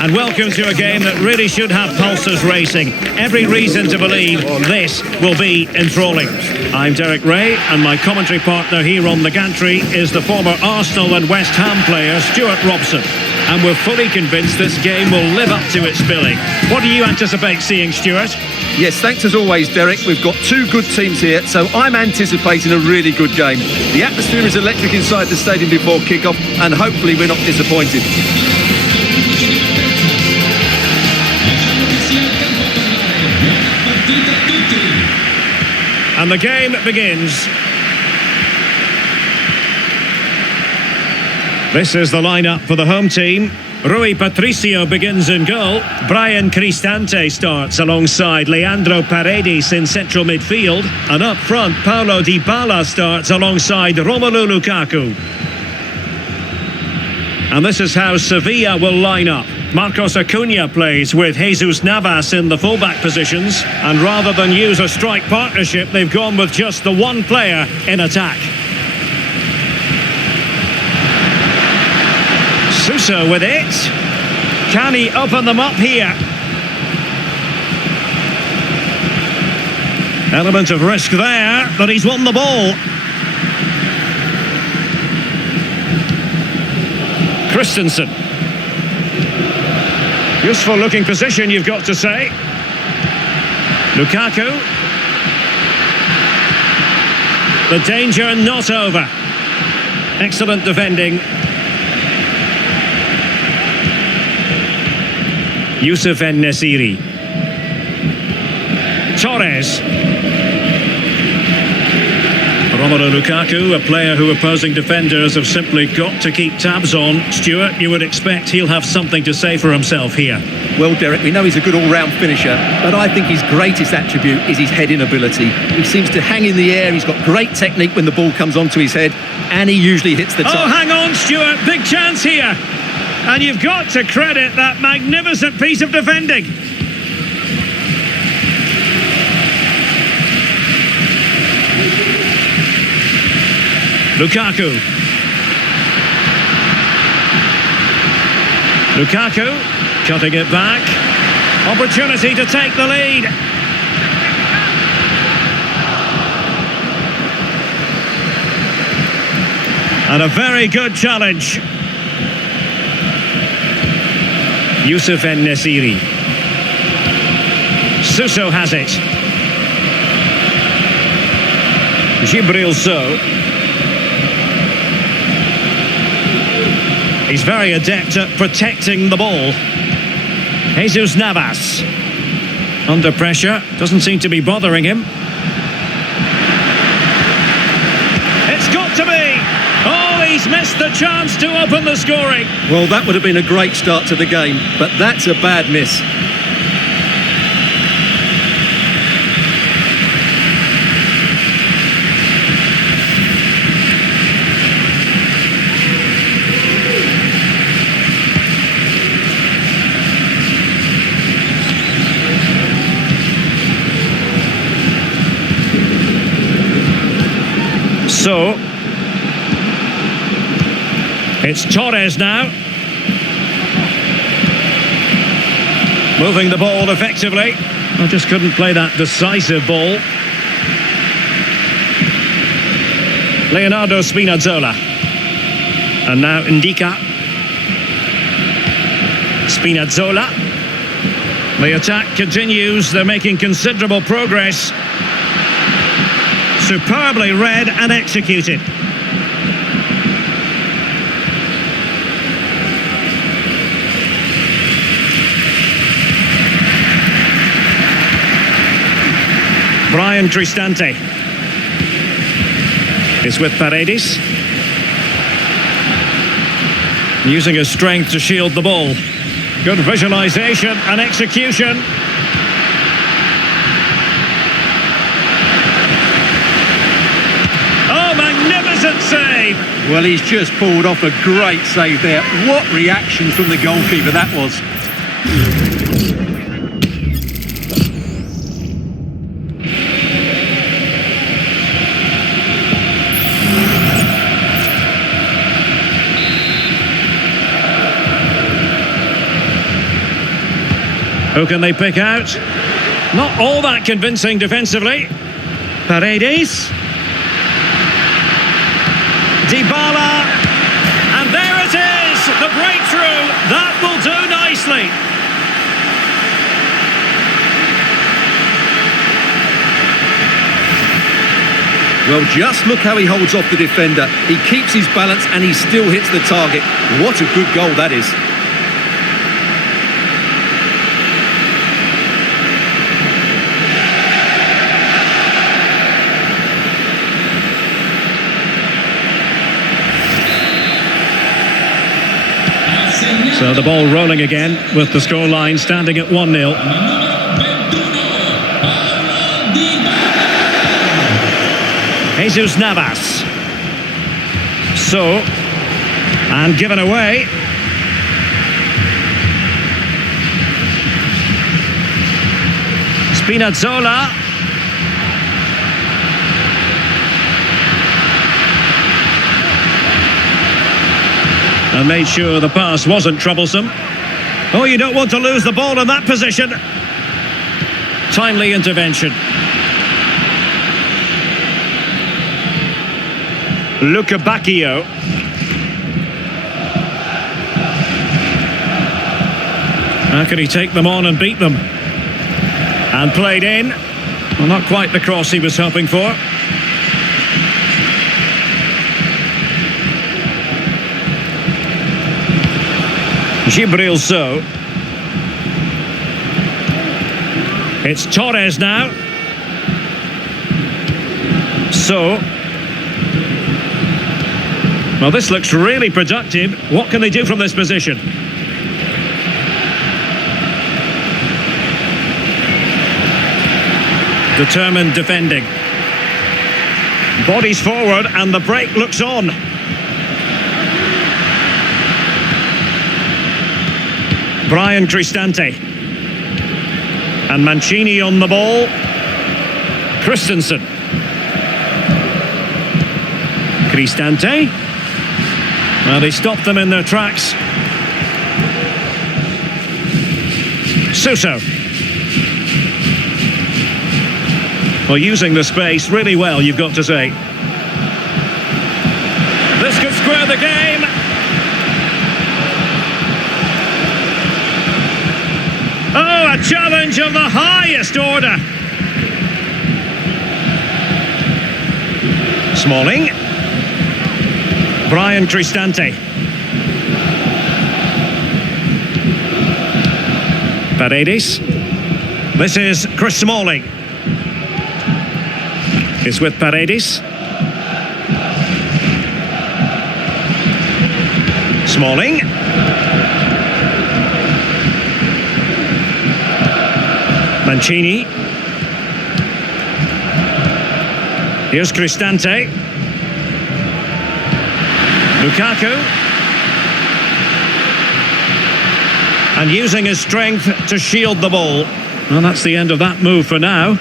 And welcome to a game that really should have pulses racing. Every reason to believe this will be enthralling. I'm Derek Ray, and my commentary partner here on the gantry is the former Arsenal and West Ham player Stuart Robson. And we're fully convinced this game will live up to its billing. What do you anticipate seeing, Stuart? Yes, thanks as always, Derek. We've got two good teams here, so I'm anticipating a really good game. The atmosphere is electric inside the stadium before kick-off, and hopefully we're not disappointed. And the game begins. This is the lineup for the home team. Rui Patricio begins in goal. Brian Cristante starts alongside Leandro Paredes in central midfield. And up front, Paulo Dybala starts alongside Romelu Lukaku. And this is how Sevilla will line up. Marcos Acuna plays with Jesus Navas in the fullback positions. And rather than use a strike partnership, they've gone with just the one player in attack. Suso with it. Can he open them up here? Element of risk there, but he's won the ball. Christensen. Useful looking position, you've got to say. Lukaku. The danger not over. Excellent defending. Youssef En-Nesyri. Torres. Romelu Lukaku, a player who opposing defenders have simply got to keep tabs on. Stuart, you would expect he'll have something to say for himself here. Well, Derek, we know he's a good all-round finisher, but I think his greatest attribute is his heading ability. He seems to hang in the air, he's got great technique when the ball comes onto his head, and he usually hits the top. Oh, hang on, Stuart, big chance here. And you've got to credit that magnificent piece of defending. Lukaku. Lukaku, cutting it back. Opportunity to take the lead. And a very good challenge. Youssef En-Nesyri. Suso has it. Gibril So. He's very adept at protecting the ball. Jesus Navas. Under pressure. Doesn't seem to be bothering him. It's got to be. Oh, he's missed the chance to open the scoring. Well, that would have been a great start to the game, but that's a bad miss. So, it's Torres now. Moving the ball effectively. I just couldn't play that decisive ball. Leonardo Spinazzola. And now Ndika. Spinazzola. The attack continues. They're making considerable progress. Superbly read and executed. Brian Cristante is with Paredes. Using his strength to shield the ball. Good visualization and execution. Save. Well, he's just pulled off a great save there. What reaction from the goalkeeper that was. Who can they pick out? Not all that convincing defensively. Paredes. Dybala. And there it is! The breakthrough! That will do nicely. Well, just look how he holds off the defender. He keeps his balance and he still hits the target. What a good goal that is. So the ball rolling again with the scoreline standing at 1-0. Jesus Navas. So, and given away. Spinazzola. And made sure the pass wasn't troublesome. Oh, you don't want to lose the ball in that position. Timely intervention. Luca Bacchio. How can he take them on and beat them? And played in. Well, not quite the cross he was hoping for. Gibril So. It's Torres now. So. Well, this looks really productive. What can they do from this position? Determined defending. Bodies forward and the break looks on. Brian Cristante. And Mancini on the ball. Christensen. Cristante. Well, they stopped them in their tracks. Suso. Well, using the space really well, you've got to say. This could square the game. Oh, a challenge of the highest order. Smalling. Brian Cristante. Paredes. This is Chris Smalling. It's with Paredes. Smalling. Mancini. Here's Cristante. Lukaku. And using his strength to shield the ball. Well, that's the end of that move for now.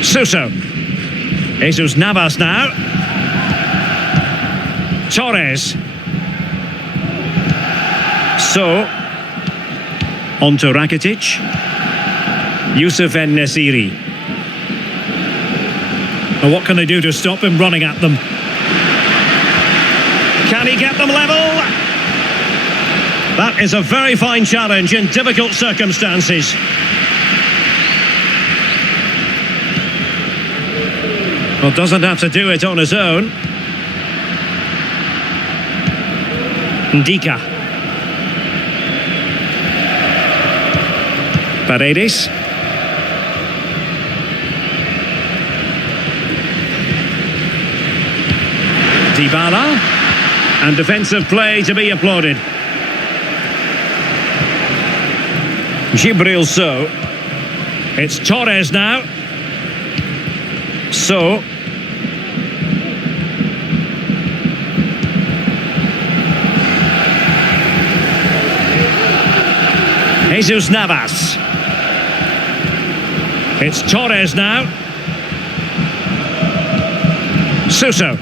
Suso. Jesus Navas now. Torres. So. On to Rakitic. Youssef En-Nesyri. Well, what can they do to stop him running at them? Can he get them level? That is a very fine challenge in difficult circumstances. Well, doesn't have to do it on his own. Ndika. Paredes. Dybala. And defensive play to be applauded. Gibril So. It's Torres now. So. Jesus Navas. It's Torres now. Suso.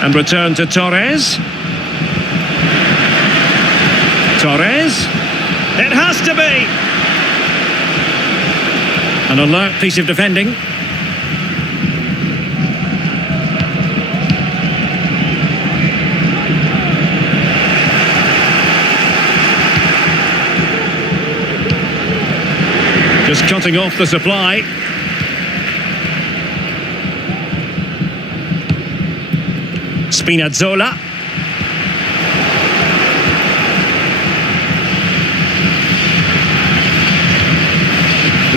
And return to Torres. Torres. It has to be. An alert piece of defending. Just cutting off the supply. Spinazzola.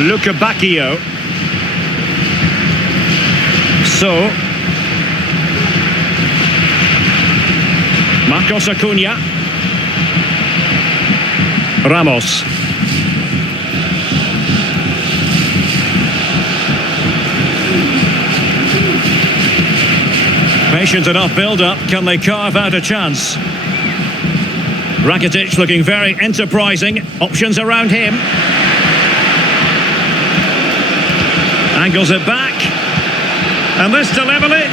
Luca Bacchio. So Marcos Acuna. Ramos. Patient enough build-up. Can they carve out a chance? Rakitic looking very enterprising. Options around him. Angles it back. And this to level it.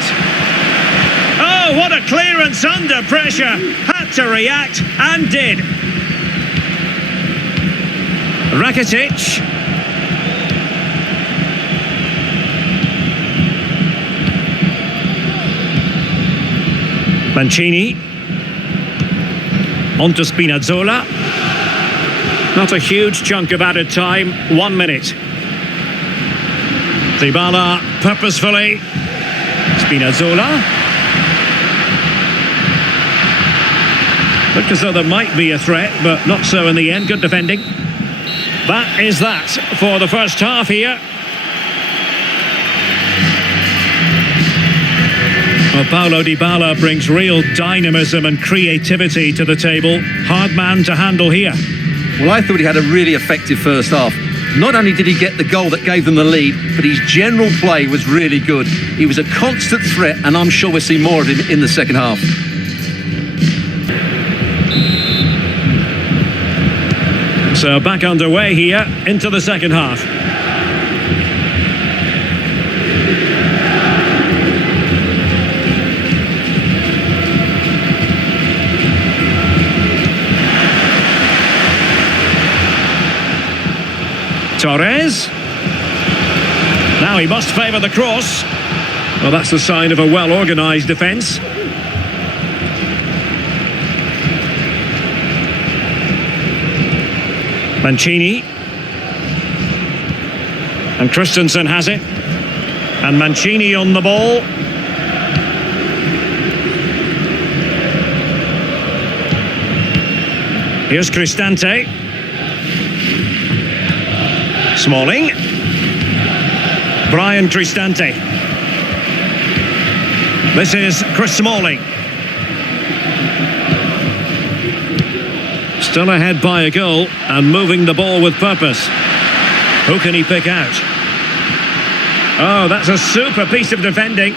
Oh, what a clearance under pressure. Had to react and did. Rakitic. Mancini. Onto Spinazzola. Not a huge chunk of added time. 1 minute. Dybala purposefully. Spinazzola. Looked as though there might be a threat, but not so in the end. Good defending. That is that for the first half here. Well, Paulo Dybala brings real dynamism and creativity to the table. Hard man to handle here. Well, I thought he had a really effective first half. Not only did he get the goal that gave them the lead, but his general play was really good. He was a constant threat, and I'm sure we'll see more of him in the second half. So back underway here into the second half. Torres. Now he must favour the cross. Well, that's the sign of a well-organised defence. Mancini. And Christensen has it. And Mancini on the ball. Here's Cristante. Smalling. Brian Cristante. This is Chris Smalling. Still ahead by a goal and moving the ball with purpose. Who can he pick out? Oh, that's a super piece of defending.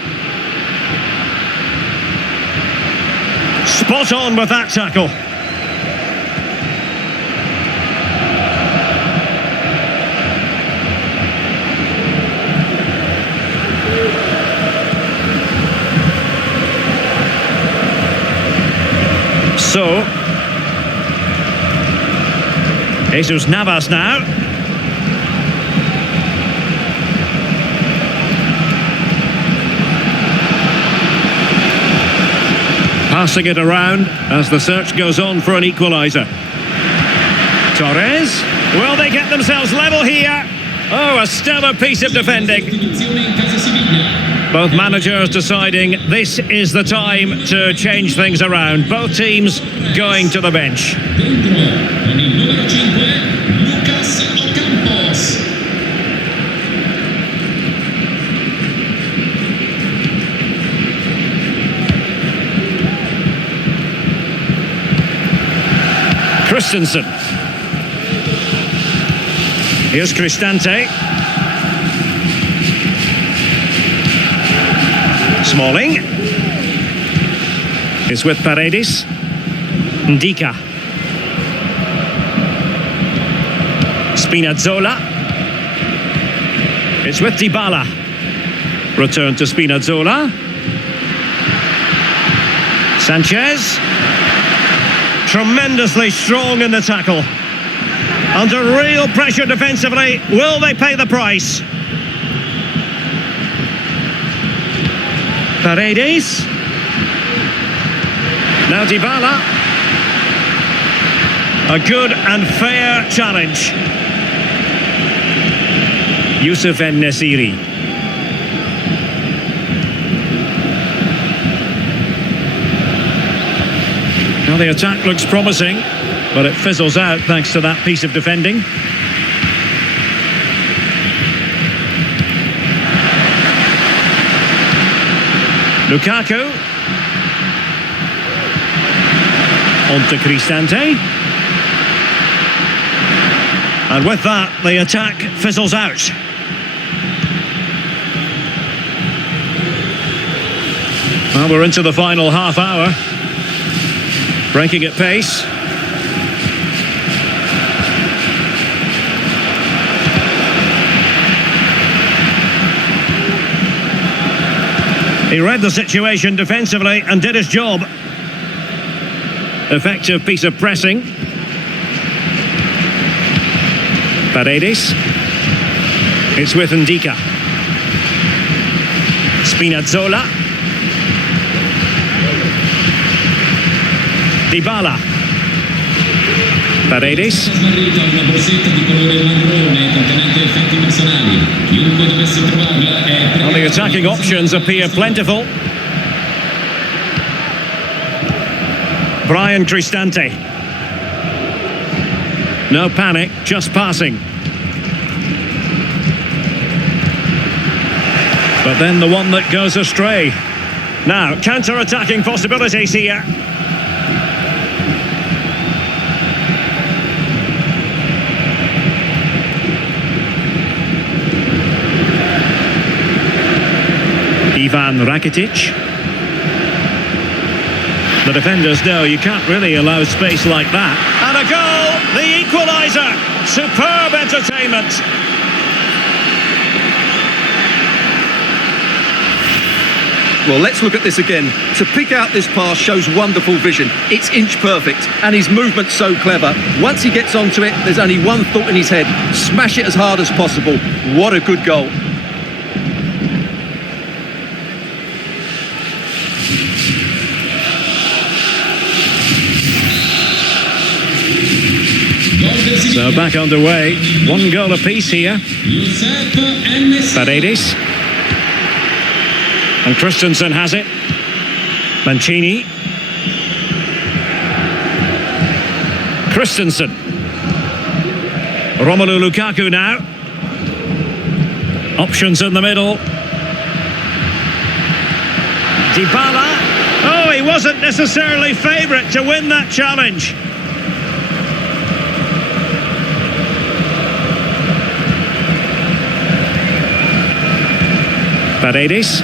Spot on with that tackle. So, Jesus Navas now. Passing it around as the search goes on for an equaliser. Torres. Will they get themselves level here? Oh, a stellar piece of defending. Both managers deciding this is the time to change things around. Both teams going to the bench. Christensen. Here's Cristante. Smalling. It's with Paredes. Ndika. Spinazzola. It's with Dybala. Return to Spinazzola. Sanchez. Tremendously strong in the tackle. Under real pressure defensively. Will they pay the price? Paredes. Now Dybala. A good and fair challenge. Youssef En-Nesyri. Now the attack looks promising, but it fizzles out thanks to that piece of defending. Lukaku. On to Cristante. And with that, the attack fizzles out. Well, we're into the final half hour. Breaking at pace. He read the situation defensively and did his job. Effective piece of pressing. Paredes. It's with Ndika. Spinazzola. Dybala. Paredes. Una borsetta di colore marrone contenente effetti personali. Chiunque dovesse trovarla è Well, the attacking options appear plentiful. Brian Cristante. No panic, just passing. But then the one that goes astray. Now, counter-attacking possibilities here. Ivan Rakitic. The defenders know you can't really allow space like that. And a goal! The equaliser! Superb entertainment! Well, let's look at this again. To pick out this pass shows wonderful vision. It's inch perfect, and his movement's so clever. Once he gets onto it, there's only one thought in his head. Smash it as hard as possible. What a good goal. So back underway. One goal apiece here. Paredes. And Christensen has it. Mancini. Christensen. Romelu Lukaku now. Options in the middle. Dybala. Oh, he wasn't necessarily favourite to win that challenge. Paredes.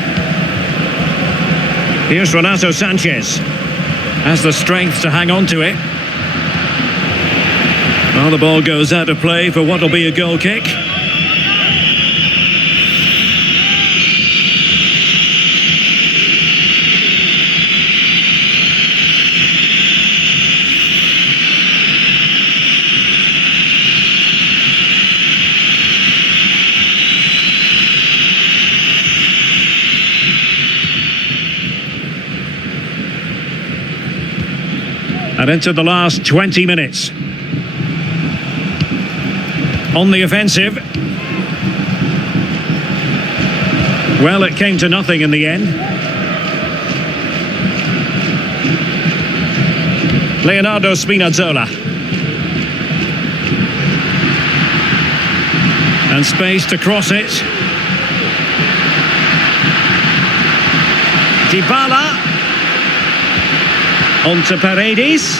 Here's Renato Sanchez. Has the strength to hang on to it. Well, the ball goes out of play for what will be a goal kick. And into the last 20 minutes. On the offensive. Well, it came to nothing in the end. Leonardo Spinazzola. And space to cross it. Dybala. On to Paredes.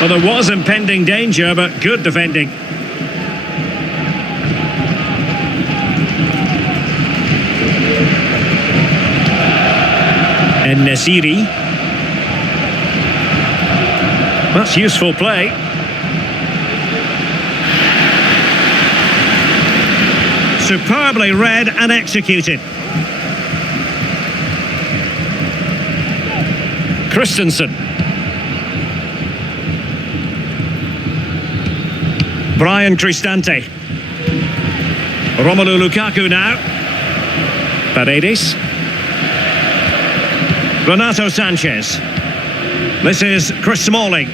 Well, there was impending danger, but good defending. En-Nesyri. That's useful play. Superbly read and executed. Christensen. Brian Cristante. Romelu Lukaku now. Paredes. Renato Sanchez. This is Chris Smalling.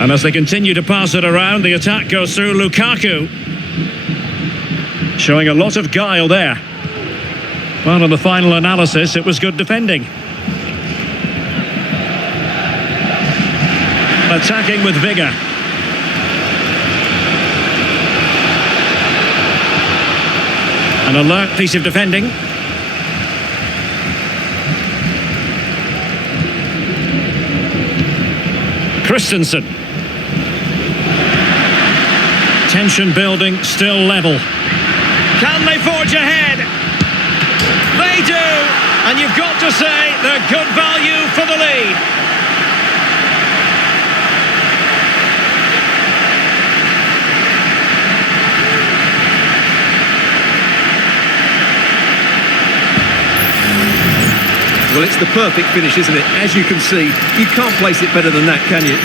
And as they continue to pass it around, the attack goes through Lukaku. Showing a lot of guile there. Well, in the final analysis, it was good defending. Attacking with vigour. An alert piece of defending. Christensen. Tension building, still level. Can they forge ahead? They do! And you've got to say they're good value for the lead. Well, it's the perfect finish, isn't it? As you can see, you can't place it better than that, can you?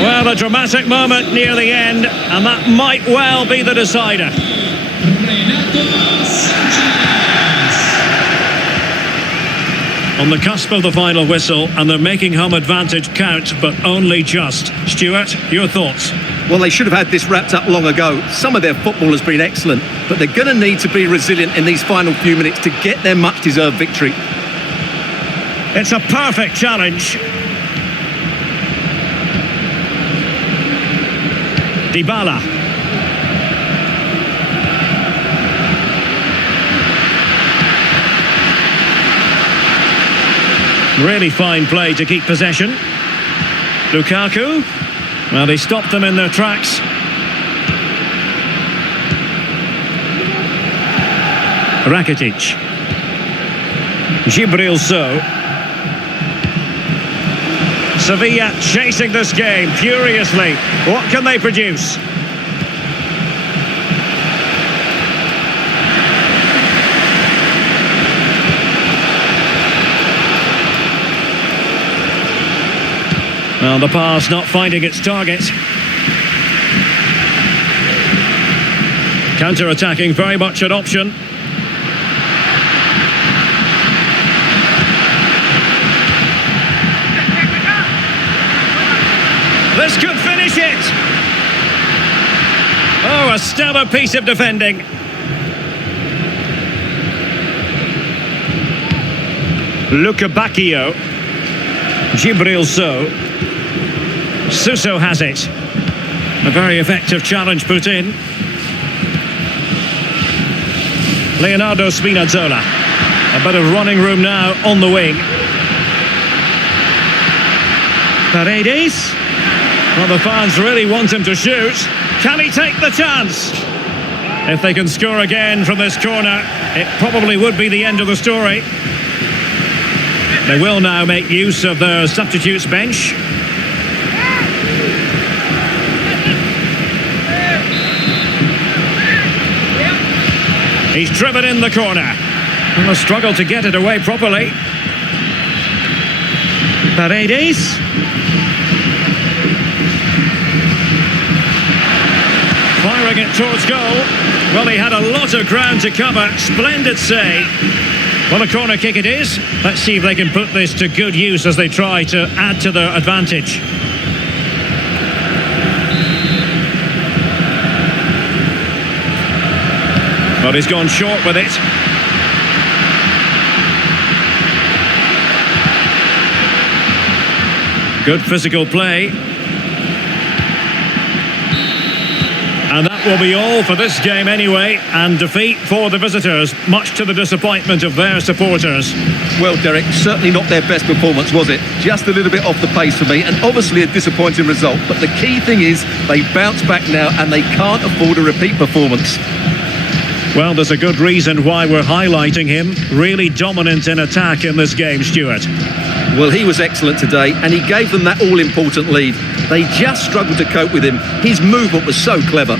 Well, a dramatic moment near the end, and that might well be the decider. On the cusp of the final whistle, and they're making home advantage count, but only just. Stuart, your thoughts? Well, they should have had this wrapped up long ago. Some of their football has been excellent, but they're going to need to be resilient in these final few minutes to get their much-deserved victory. It's a perfect challenge. Dybala. Really fine play to keep possession. Lukaku. Well, they stopped them in their tracks. Rakitic. Gibril So. Sevilla chasing this game furiously. What can they produce? Well, the pass not finding its target. Counter-attacking, very much an option. This could finish it! Oh, a stellar piece of defending. Luca Bacchio. Gibril So. Suso has it. A very effective challenge put in. Leonardo Spinazzola. A bit of running room now on the wing. Paredes. Well, the fans really want him to shoot. Can he take the chance? If they can score again from this corner, it probably would be the end of the story. They will now make use of their substitutes bench. He's driven in the corner. And a struggle to get it away properly. Paredes. Firing it towards goal. Well, he had a lot of ground to cover. Splendid save. Well, a corner kick it is. Let's see if they can put this to good use as they try to add to their advantage. But he's gone short with it. Good physical play. And that that will be all for this game anyway, and defeat for the visitors, much to the disappointment of their supporters. Well, Derek, certainly not their best performance, was it? Just a little bit off the pace for me, and obviously a disappointing result. But the key thing is they bounce back now, and they can't afford a repeat performance. Well, there's a good reason why we're highlighting him. Really dominant in attack in this game, Stuart. Well, he was excellent today, and he gave them that all-important lead. They just struggled to cope with him. His movement was so clever.